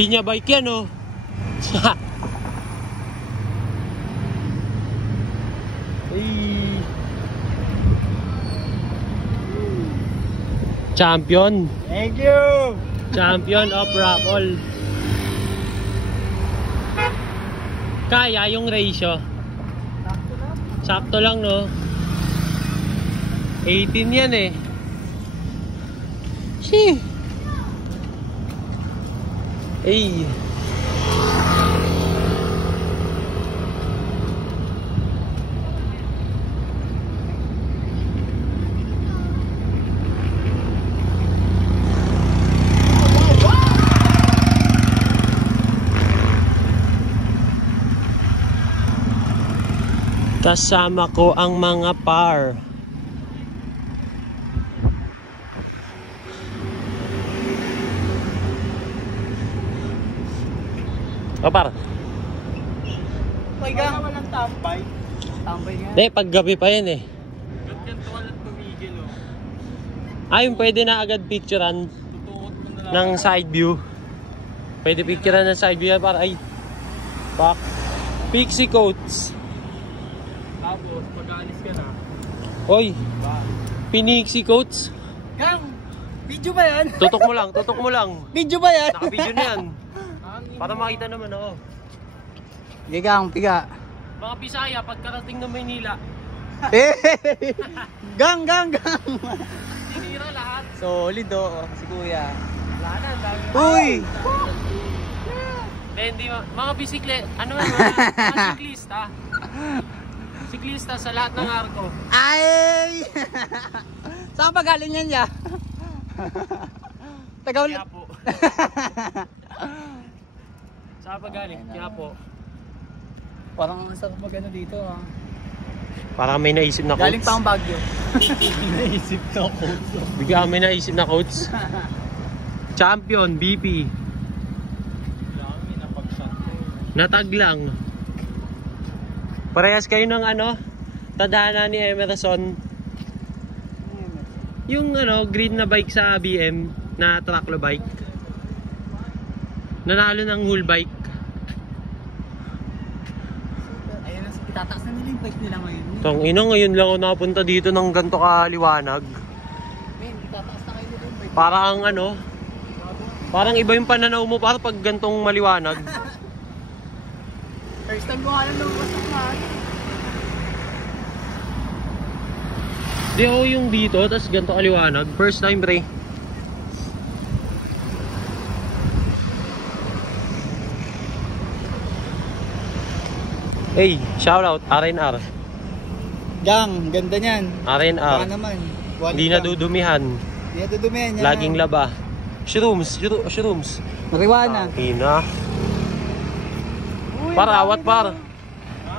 Hindi niya bike yan, oh. Champion. Thank you. Champion of raffle. Kaya yung ratio. Sakto lang, no? 18 yan eh. Shee. Ay. Kasama ko ang mga par. O par. May gama walang tambay. Tambay nga. Hindi, paggabi pa yan eh. Ganito ka lang tumigil, oh. Ayun, pwede na agad picturean Tutuot mo na lang. ng side view. Pwede picturean ng side view para ay back. Pixie coats. Tapos, pag-aalis ka na. Oy, Pinixie coats. Gang! Video ba yan? Tutok mo lang, tutok mo lang. Video ba yan? Naka-video na yan. Para makita naman ako. Gang, piga. Mga Bisaya, pagkarating ng Maynila, Gang! sinira lahat. Solid, oh. Si kuya. Wala na, ang dami. Uy! Hindi, mga bisiklet, ano man, mga siklista. Siklista sa lahat ng arko. Ay! Saan pa galing yan ya? Tagaw Kaya po. Saan pa galing? Kaya po. Parang ang sarap mag ano dito, ha? Parang may naisip na quotes. Galing pa ang Baguio. Naisip na quotes. Bigla may naisip na quotes. Champion, BP. Natag lang. Parehas kayo ng ano, tadhana ni Emerson. Yung ano, green na bike sa BM na trucklo bike. Nanalo ng whole bike. Ayun, itataas na nila yung bike nila ngayon. Tong ino, ngayon lang ako napunta dito ng ganito kaliwanag. Men, itataas na kayo nila yung bike. Parang ano, parang iba yung pananaw mo para pag gantong maliwanag. First time ko nga lang lumabas ng maan. Di ako yung dito, tas ganito kaliwanag. First time, pre. Hey, shoutout, RNR. Gang, ganda niyan. RNR. Baka naman. Hindi nadudumihan. Hindi nadudumihan yan. Laging laba. Shrooms. Marijuana. Ina. Parawat par. Ha?